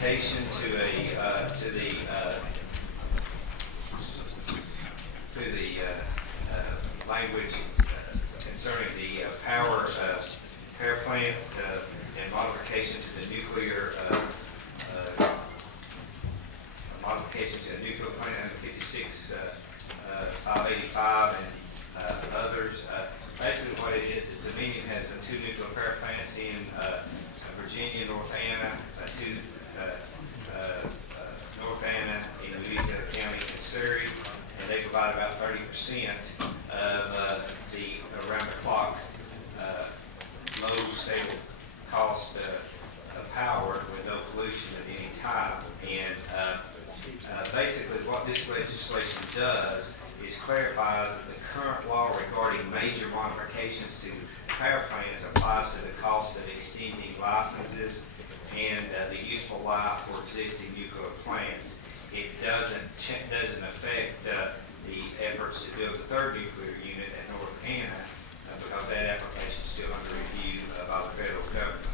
modification to the language concerning the power plant and modification to the nuclear plant under 56 585 and others. Basically, what it is Dominion has two nuclear power plants in Virginia, North Anna, North Anna in Louisiana County and Surrey, and they provide about 30% of the around-the-clock low stable cost of power with no pollution at any time. And basically what this legislation does is clarifies that the current law regarding major modifications to power plants applies to the cost of extending licenses and the useful life for existing nuclear plants. It doesn't affect the efforts to build a third nuclear unit at North Anna because that application is still under review by the federal government.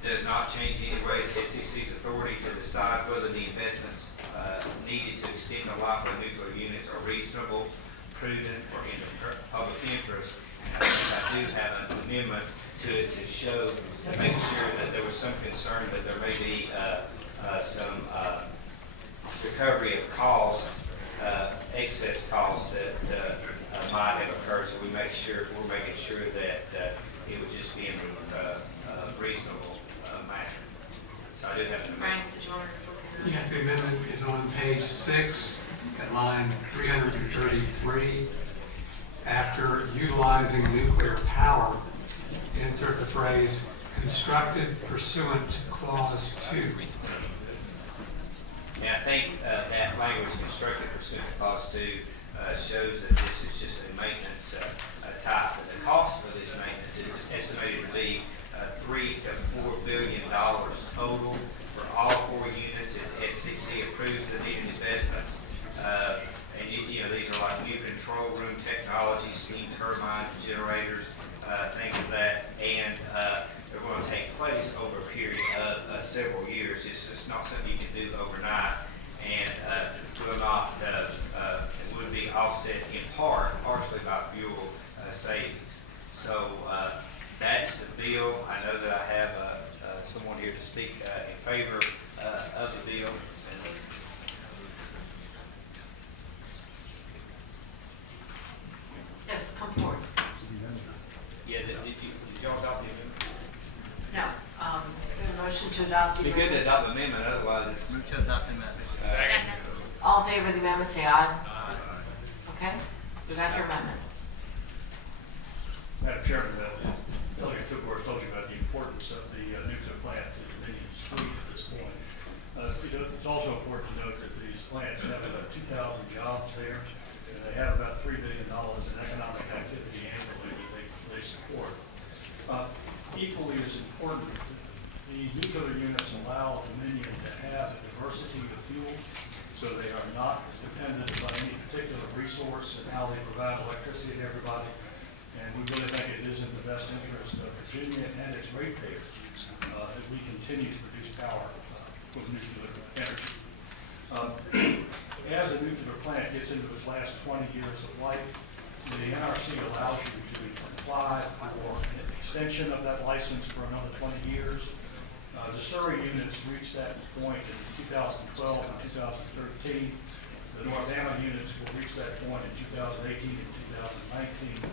Does not change in any way the SEC's authority to decide whether the investments needed to extend the life of nuclear units are reasonable, prudent, or in the public interest. And I think I do have an amendment to it to show, to make sure that there was some concern that there may be some recovery of cost, excess cost that might have occurred. So we're making sure that it would just be in the reasonable manner. So I do have an amendment. Frank, did you want to? Yes, the amendment is on page 6 at line 333. After utilizing nuclear power, insert the phrase constructed pursuant to clause 2. And I think that language constructed pursuant to clause 2 shows that this is just a maintenance type. But the cost of this maintenance is estimated to be $3 to $4 billion total for all 4 units. If SEC approves the needed investments, and these are like new control room technology, steam turbines, generators, things of that, and they're going to take place over a period of several years. It's just not something you can do overnight, and will not it would be offset in partially by fuel savings. So that's the bill. I know that I have someone here to speak in favor of the bill. Yes, come forward. Yeah, did y'all adopt the amendment? No, the motion to adopt the Be good to amendment. adopt the amendment, otherwise it's. Move to adopt the amendment. All in favor of the amendment, say aye. Okay, we got your amendment. Madam Chairman, Elliot Tupor told you about the importance of the nuclear plant in Dominion's fleet at this point. It's also important to note that these plants have about 2,000 jobs there, and they have about $3 billion in economic activity annually that they support. Equally as important, the nuclear units allow Dominion to have a diversity of fuel, so they are not dependent on any particular resource and how they provide electricity to everybody. And we really think it is in the best interest of Virginia and its ratepayers that we continue to produce power with nuclear energy. As a nuclear plant gets into its last 20 years of life, the NRC allows you to apply for an extension of that license for another 20 years. The Surrey units reached that point in 2012 and 2013. The North Anna units will reach that point in 2018 and 2019.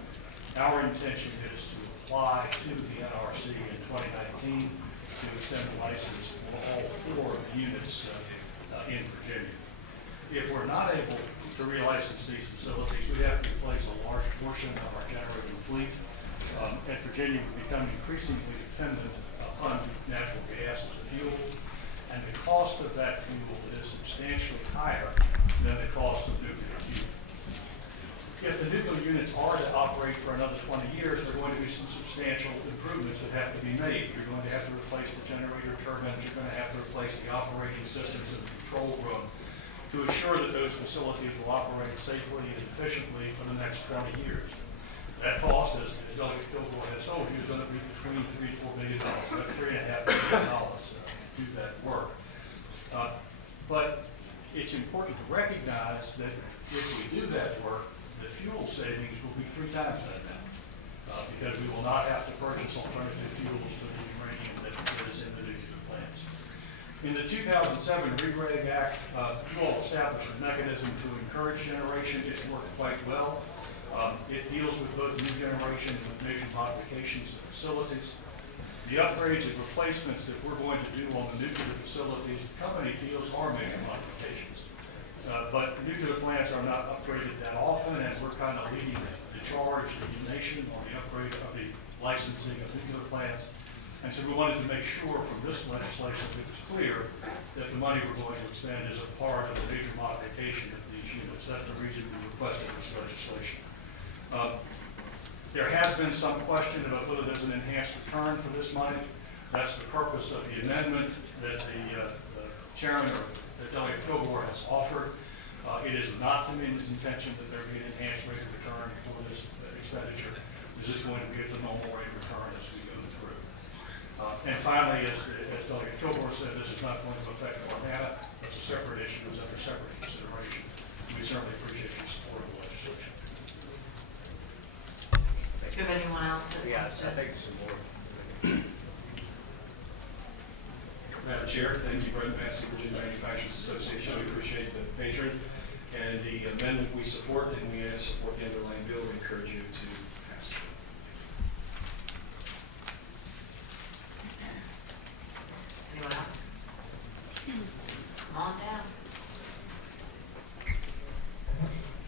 Our intention is to apply to the NRC in 2019 to extend the license for all 4 of the units in Virginia. If we're not able to relicense these facilities, we have to replace a large portion of our generating fleet. And Virginia will become increasingly dependent upon natural gas as a fuel, and the cost of that fuel is substantially higher than the cost of nuclear fuel. If the nuclear units are to operate for another 20 years, there are going to be some substantial improvements that have to be made. You're going to have to replace the generator turbines. You're going to have to replace the operating systems in the control room to ensure that those facilities will operate safely and efficiently for the next 20 years. That cost, as Elliot Kilgore has told you, is going to be between $3 to $4 billion, about $3.5 billion that if we do that work, the fuel savings will be 3 times that now, because we will not have to purchase alternative fuels to the uranium that is in the nuclear plants. In the 2007 REG Act, you all established a mechanism to encourage generation. It's worked quite well. It deals with both new generation and with major modifications of facilities. The upgrades and replacements that we're going to do on the nuclear facilities, the company feels are major modifications. But nuclear plants are not upgraded that often, and we're kind of leading the charge in the nation on the upgrade of the licensing of nuclear plants. And so we wanted to make sure from this legislation that it was clear that the money we're going to expend is a part of the major modification of these units. That's the reason we requested this legislation. There has been some question about whether there's an enhanced return for this money. That's the purpose of the amendment that the chairman or that Delegate Kilgore has offered. It is not the Dominions' intention that there be an enhanced rate of return for this expenditure. This is going to be at the normal rate of return as we go through. And finally, as Delegate Kilgore said, this is not going to affect Montana. That's a separate issue. It's under separate consideration. We certainly appreciate your support of the legislation. Do you have anyone else that wants to? I think there's some more. Madam Chair, thank you, Brent Massey, Virginia Manufacturers Association. We appreciate the patron and the amendment we support, and we support the underlying bill. We encourage you to pass it. Anyone else? Come on down.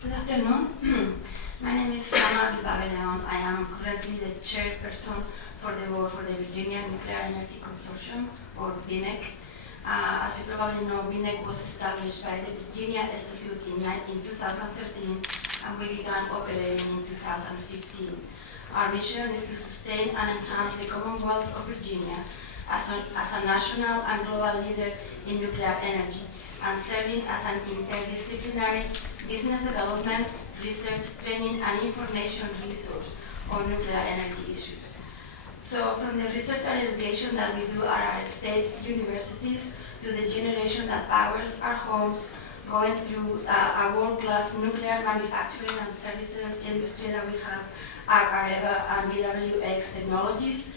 Good afternoon. My name is Sama Bilbao-Leon. I am currently the chairperson for the board for the Virginia Nuclear Energy Consortium, or VNEC. As you probably know, VNEC was established by the Virginia Institute in 2013, and we began operating in 2015. Our mission is to sustain and enhance the Commonwealth of Virginia as a national and global leader in nuclear energy, and serving as an interdisciplinary business development, research, training, and information resource on nuclear energy issues. So from the research and education that we do at our state universities to the generation that powers our homes, going through a world-class nuclear manufacturing and services industry that we have at Areva and BWX Technologies,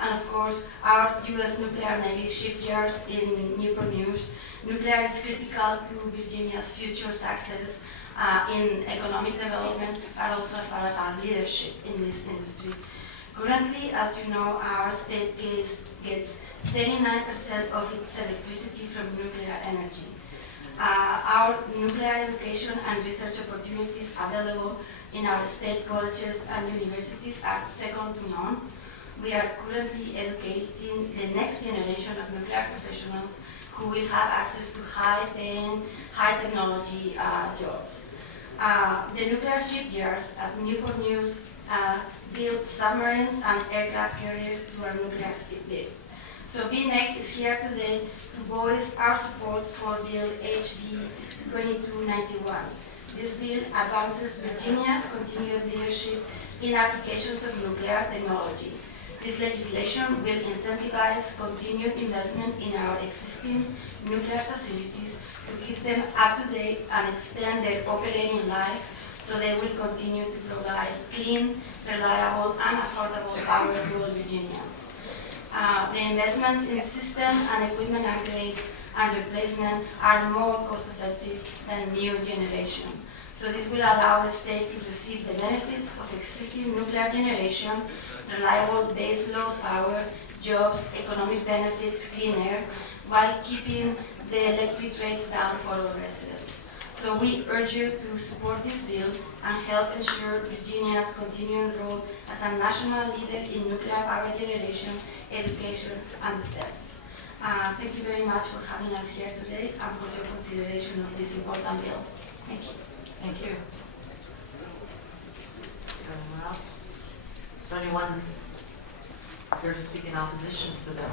and of course our U.S. nuclear Navy shipyards in Newport News. Nuclear is critical to Virginia's future success in economic development, but also as far as our leadership in this industry. Currently, as you know, our state gets 39% of its electricity from nuclear energy. Our nuclear education and research opportunities available in our state colleges and universities are second to none. We are currently educating the next generation of nuclear professionals who will have access to high-paying, high-technology jobs. The nuclear shipyards at Newport News build submarines and aircraft carriers to our nuclear fleet. So VNEC is here today to voice our support for Bill HB 2291. This bill advances Virginia's continued leadership in applications of nuclear technology. This legislation will incentivize continued investment in our existing nuclear facilities to keep them up to date and extend their operating life so they will continue to provide clean, reliable, and affordable power to all Virginians. The investments in system and equipment upgrades and replacement are more cost-effective than new generation. So this will allow the state to receive the benefits of existing nuclear generation, reliable baseload power, jobs, economic benefits, clean air, while keeping the electric rates down for all residents. So we urge you to support this bill and help ensure Virginia's continuing role as a national leader in nuclear power generation, education, and defense. Thank you very much for having us here today and for your consideration of this important bill. Thank you. Thank you. Anyone else? Is there anyone here to speak in opposition to the bill?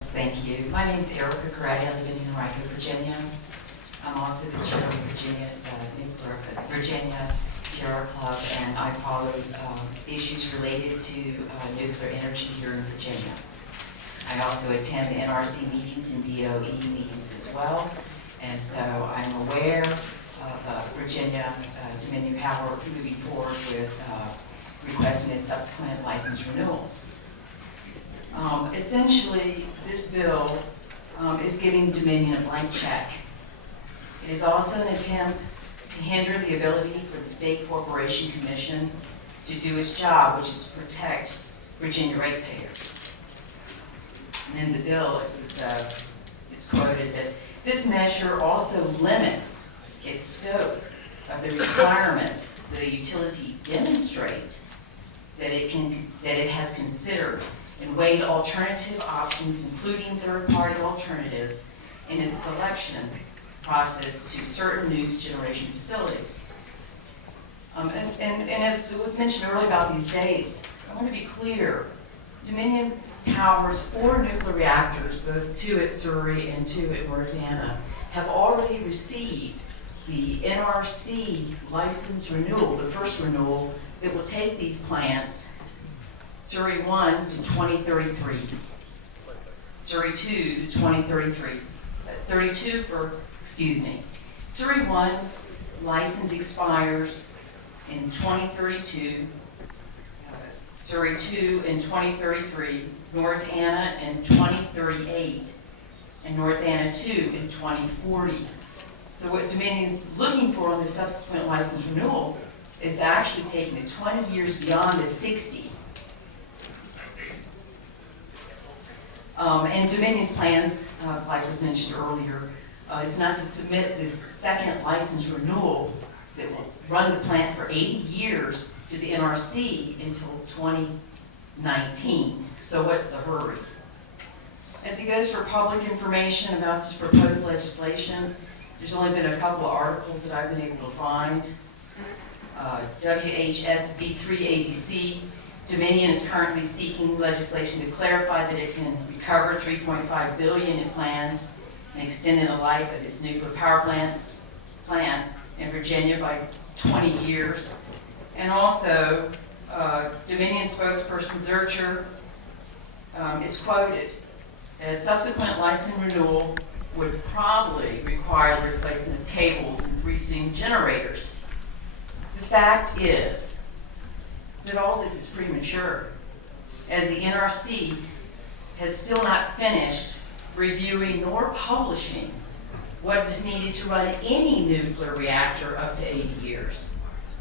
Thank you. My name is Erica Gray. I live in Henrico, Virginia. I'm also the chair of the Virginia Sierra Club, and I follow issues related to nuclear energy here in Virginia. I also attend the NRC meetings and DOE meetings as well. And so I'm aware of Virginia Dominion Power moving forward with requesting a subsequent license renewal. Essentially, this bill is giving Dominion a blank check. It is also an attempt to hinder the ability for the State Corporation Commission to do its job, which is to protect Virginia ratepayers. And in the bill, it's quoted that this measure also limits its scope of the requirement that a utility demonstrate that it has considered and weighed alternative options, including third-party alternatives, in its selection process to certain news generation facilities. And as was mentioned earlier about these dates, I want to be clear. Dominion Power's 4 nuclear reactors, both 2 at Surrey and 2 at North Anna, have already received the NRC license renewal, the first renewal, that will take these plants, Surrey 1 to 2033, Surrey 2 to 2033, 32 for, Surrey 1 license expires in 2032, Surrey 2 in 2033, North Anna in 2038, and North Anna 2 in 2040. So what Dominion's looking for on the subsequent license renewal is actually taking it 20 years beyond the 60. And Dominion's plans, like was mentioned earlier, is not to submit this second license renewal that will run the plants for 80 years to the NRC until 2019. So what's the hurry? As it goes for public information about this proposed legislation, there's only been a couple of articles that I've been able to find. WHSV 3ABC, Dominion is currently seeking legislation to clarify that it can recover $3.5 billion in plans and extend the life of its nuclear power plants in Virginia by 20 years. And also, Dominion spokesperson Zurcher is quoted as subsequent license renewal would probably require the replacement of cables and 3-seam generators. The fact is that all this is premature, as the NRC has still not finished reviewing nor publishing what is needed to run any nuclear reactor up to 80 years.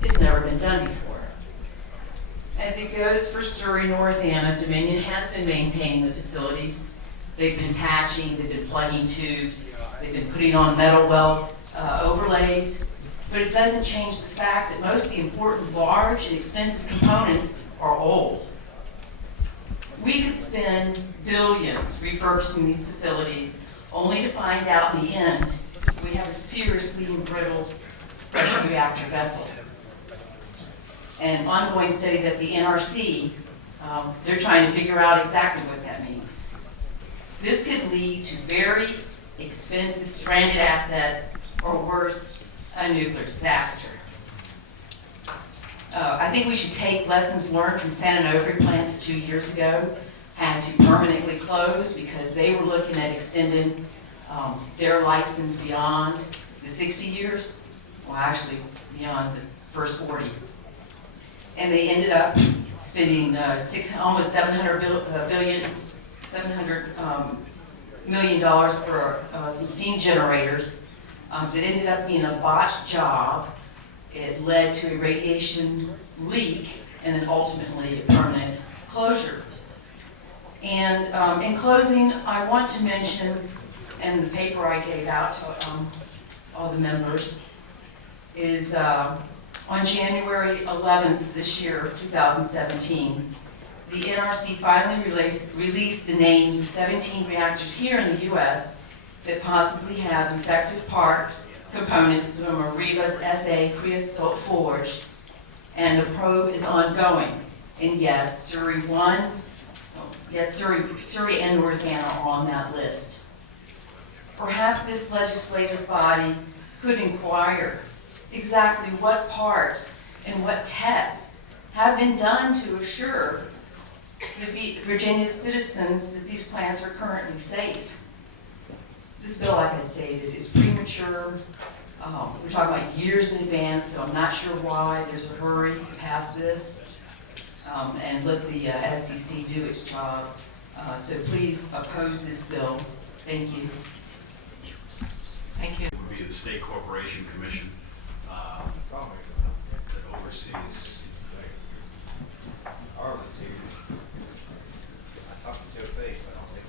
It's never been done before. As it goes for Surrey North Anna, Dominion has been maintaining the facilities. They've been patching, they've been plugging tubes, they've been putting on metal well overlays, but it doesn't change the fact that most of the important, large, and expensive components are old. We could spend billions refurbishing these facilities only to find out in the end we have a seriously embrittled pressure reactor vessel. And ongoing studies at the NRC, they're trying to figure out exactly what that means. This could lead to very expensive stranded assets, or worse, a nuclear disaster. I think we should take lessons learned from San Onofre plant that 2 years ago had to permanently close because they were looking at extending their license beyond the 60 years, well actually beyond the first 40. And they ended up spending almost $700 million for some steam generators that ended up being a botched job. It led to a radiation leak and then ultimately a permanent closure. And in closing, I want to mention, and the paper I gave out to all the members, is on January 11th this year, 2017, the NRC finally released the names of 17 reactors here in the U.S. that possibly have defective parts, components from Areva's SA creosote forge, and the probe is ongoing. And yes, Surrey and North Anna are on that list. Perhaps this legislative body could inquire exactly what parts and what tests have been done to assure Virginia citizens that these plants are currently safe. This bill, like I stated, is premature. We're talking about years in advance, so I'm not sure why there's a hurry to pass this. And let the SEC do its job. So please oppose this bill. Thank you. Thank you. It would be the State Corporation Commission that oversees. Arlen's here. I talked to Joe Face, but I don't think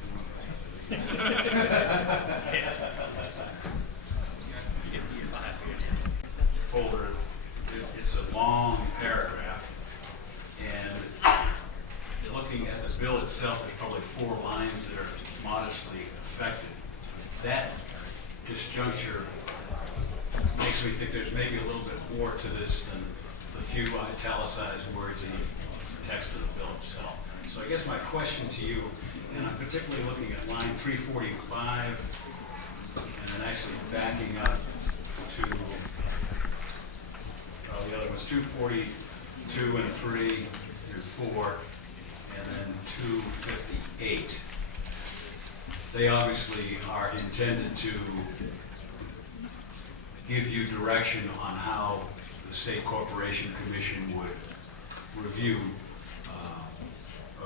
he Folder, it's a long paragraph, and looking at the bill itself, there's probably 4 lines that are modestly affected. That disjuncture makes me think there's maybe a little bit more to this than the few italicized words in the text of the bill itself. So I guess my question to you, and I'm particularly looking at line 345, and then actually backing up to the other one's 242 and 3, there's 4, and then 258. They obviously are intended to give you direction on how the State Corporation Commission would review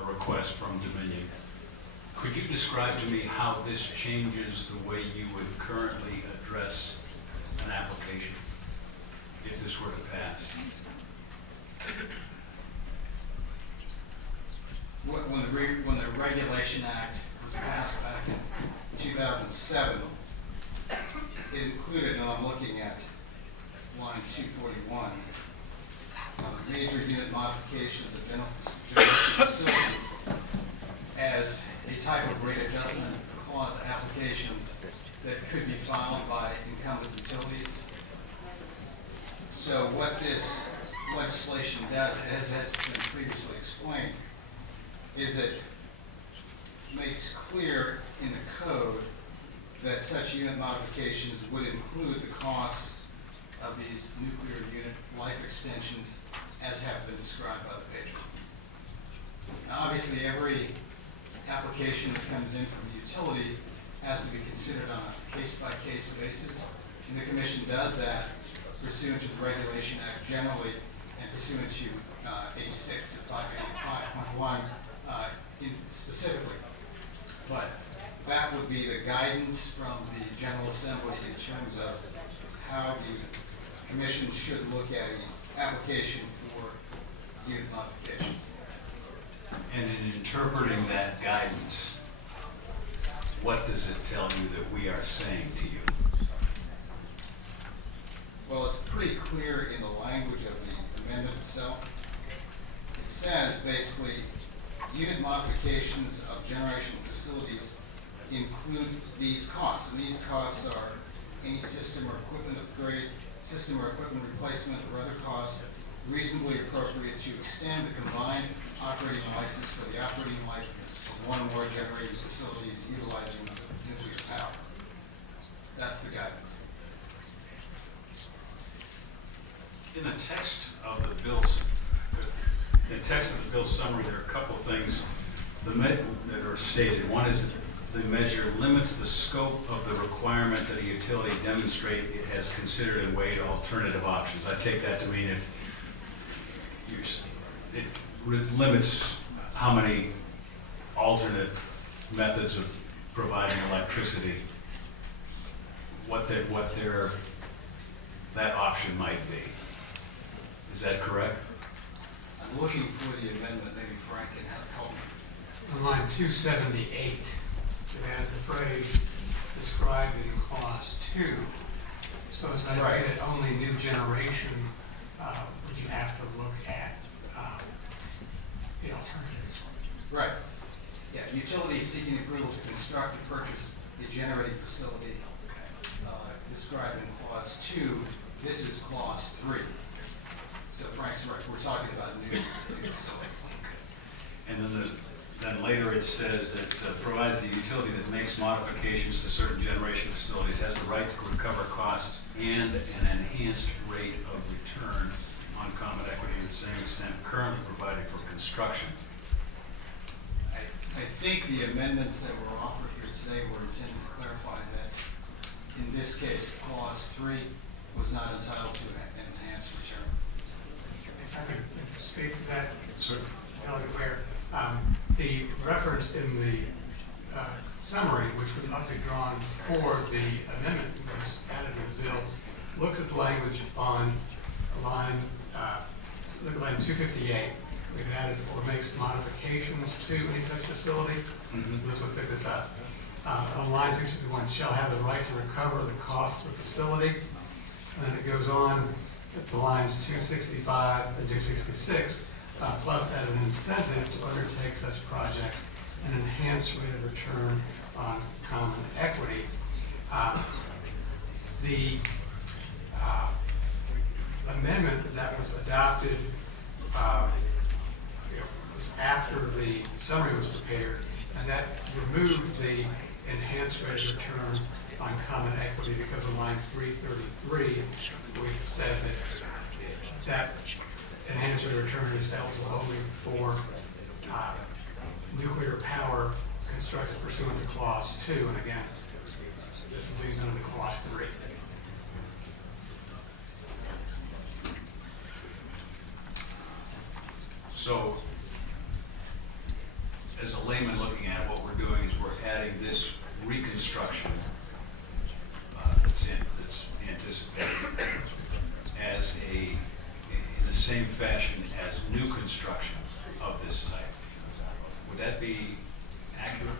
a request from Dominion. Could you describe to me how this changes the way you would currently address an application if this were to pass? When the Regulation Act was passed back in 2007, it included, and I'm looking at line 241, major unit modifications of general facilities as a type of rate adjustment clause application that could be filed by incumbent utilities. So what this legislation does, as has been previously explained, is it makes clear in the code that such unit modifications would include the costs of these nuclear unit life extensions as have been described by the patron. Now, obviously, every application that comes in from the utility has to be considered on a case-by-case basis, and the Commission does that pursuant to the Regulation Act generally and pursuant to A6 of 585.1 specifically. But that would be the guidance from the General Assembly in terms of how the Commission should look at an application for unit modifications. And in interpreting that guidance, what does it tell you that we are saying to you? Well, it's pretty clear in the language of the amendment itself. It says basically unit modifications of generation facilities include these costs, and these costs are any system or equipment upgrade, system or equipment replacement, or other costs reasonably appropriate to extend the combined operating license for the operating life of one or more generating facilities utilizing nuclear power. That's the guidance. In the text of the bill summary, there are a couple of things that are stated. One is that the measure limits the scope of the requirement that a utility demonstrate it has considered and weighed alternative options. I take that to mean it limits how many alternate methods of providing electricity, that option might be. Is that correct? I'm looking for the amendment, maybe Frank can help me. On line 278, it has the phrase described in clause 2. So as I read it, only new generation, would you have to look at the alternatives? Right. Yeah, utility seeking approval to construct and purchase the generating facility described in clause 2. This is clause 3. So Frank's right, we're talking about new facility. And then later it says that provides the utility that makes modifications to certain generation facilities has the right to recover costs and an enhanced rate of return on common equity to the same extent currently provided for construction. I think the amendments that were offered here today were intended to clarify that in this case, clause 3 was not entitled to an enhanced return. If I could speak to that, Delegate Ware, the reference in the summary, which was up drawn for the amendment that was added to the bill, looks at the language on line, look at line 258. We've added or makes modifications to any such facility. This will pick this up. On line 261, shall have the right to recover the cost of the facility. And then it goes on at the lines 265 and 266, plus as an incentive to undertake such projects, an enhanced rate of return on common equity. The amendment that was adopted was after the summary was prepared, and that removed the enhanced rate of return on common equity because of line 333, we've said that enhanced rate of return is eligible only for nuclear power constructed pursuant to clause 2, and again, this is being done under clause 3. So, as a layman looking at it, what we're doing is we're adding this reconstruction that's anticipated as in the same fashion as new construction of this type. Would that be accurate?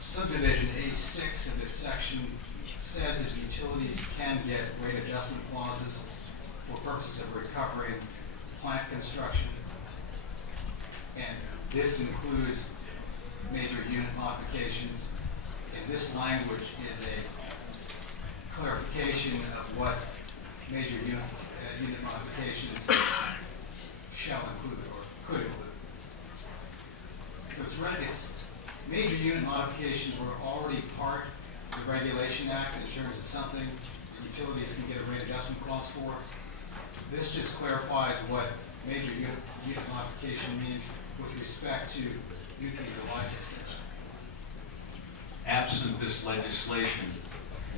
Subdivision A6 of this section says that utilities can get rate adjustment clauses for purposes of recovery and plant construction. And this includes major unit modifications. And this language is a clarification of what major unit modifications shall include or could include. So it's major unit modifications were already part of the Regulation Act in terms of something utilities can get a rate adjustment clause for. This just clarifies what major unit modification means with respect to nuclear life extension. Absent this legislation,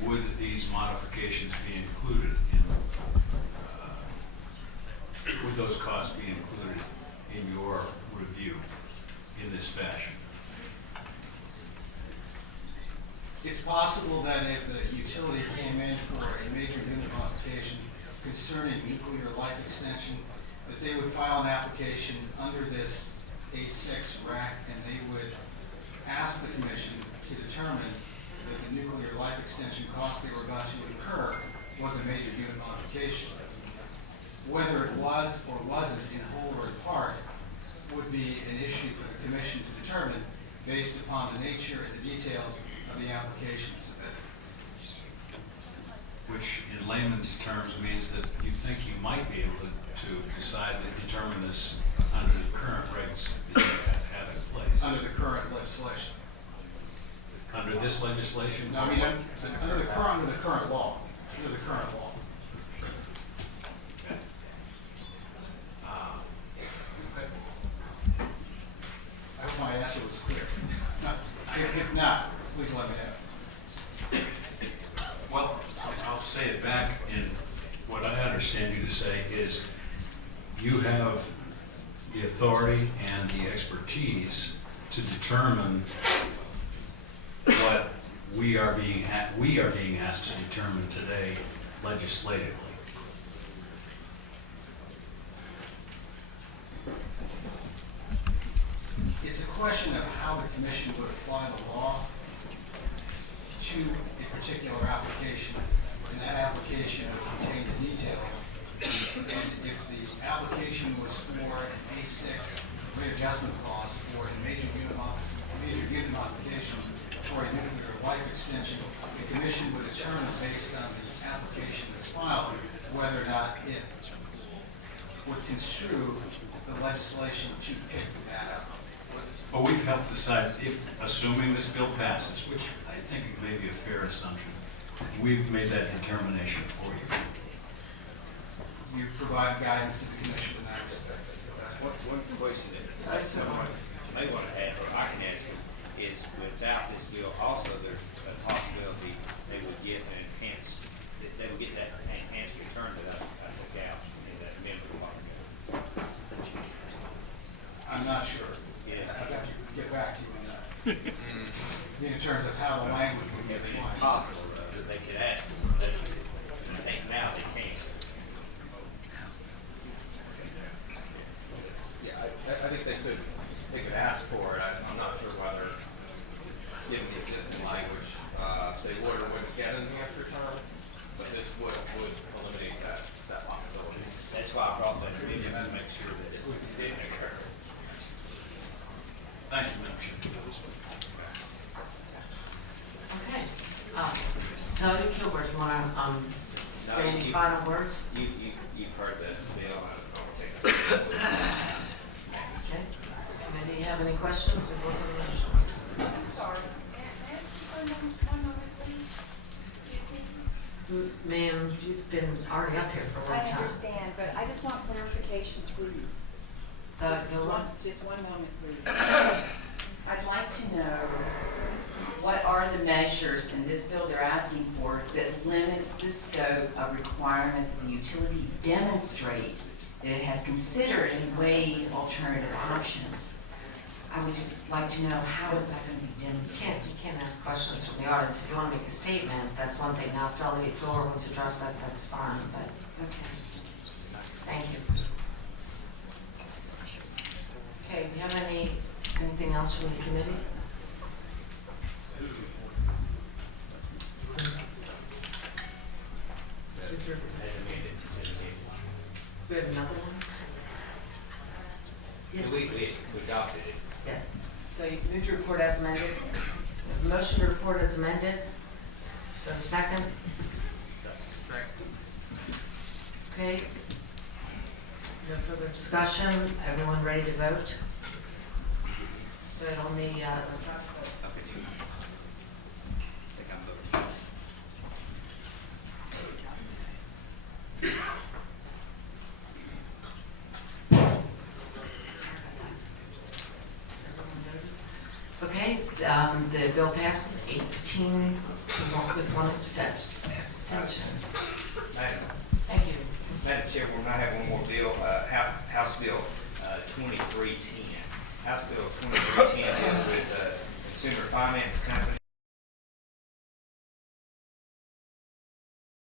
would these modifications be included would those costs be included in your review in this fashion? It's possible that if the utility came in for a major unit modification concerning nuclear life extension, that they would file an application under this A6 RAC, and they would ask the commission to determine that the nuclear life extension costs they were about to incur was a major unit modification. Whether it was or wasn't in whole or in part would be an issue for the commission to determine based upon the nature and the details of the application submitted. Which in layman's terms means that you think you might be able to decide to determine this under the current regs that you have in place. Under the current legislation. Under this legislation? No, I mean, under the current law. Under the current law. Okay. I hope my answer was clear. If not, please let me know. Well, I'll say it back in what I understand you to say is you have the authority and the expertise to determine what we are being asked to determine today legislatively. It's a question of how the commission would apply the law to a particular application, and that application would contain the details. And if the application was for an A6 rate adjustment clause for a major unit modification for a nuclear life extension, the commission would determine based on the application that's filed whether or not it would construe the legislation to pick that up. But we've helped decide if, assuming this bill passes, which I think may be a fair assumption, we've made that determination for you. You provide guidance to the commission in that respect. That's One question that someone may want to add, or I can ask, is without this bill, also there's a possibility they would get an enhanced, they would get that enhanced return that I took out in that member block. I'm not sure. Yeah. I'd have to get back to you on that. In terms of how the language would be If it's applied. possible, that they could ask, that's, now they can't. Yeah, I think they could ask for it. I'm not sure why they're giving the existing language. They would or wouldn't get in the extra term, but this would eliminate that possibility. That's why I brought that in, to make sure that it didn't occur. Thank you, Madam Chair. Okay. Tony Kilbert, you want to say any final words? You've heard the bill, I don't think that's. Okay. Committee, have any questions? Or I'm sorry. May I ask you for one moment, please? Excuse me. Ma'am, you've been already up here for a long I time. understand, but I just want clarifications, please. Just one moment, please. I'd like to know what are the measures in this bill they're asking for that limits the scope of requirement that the utility demonstrate that it has considered and weighed alternative options. I would just like to know, how is that going to be demonstrated? You can't ask questions from the audience. If you want to make a statement, that's one thing. Now, if Delegate Fuller wants to address that, that's fine, but, okay. Thank you. Okay, do you have anything else from the committee? Do we have another one? Yes. We adopted it. Yes. So you move to report as amended. Motion to report as amended. Do I have a second? Okay. No further discussion. Everyone ready to vote? Vote on the, Okay. I think I'm voting. okay, the bill passes 8-15 with one abstention. Madam, Thank you. Madam Chair, we might have one more bill, House Bill 2310. House Bill 2310 is with Consumer Finance Company.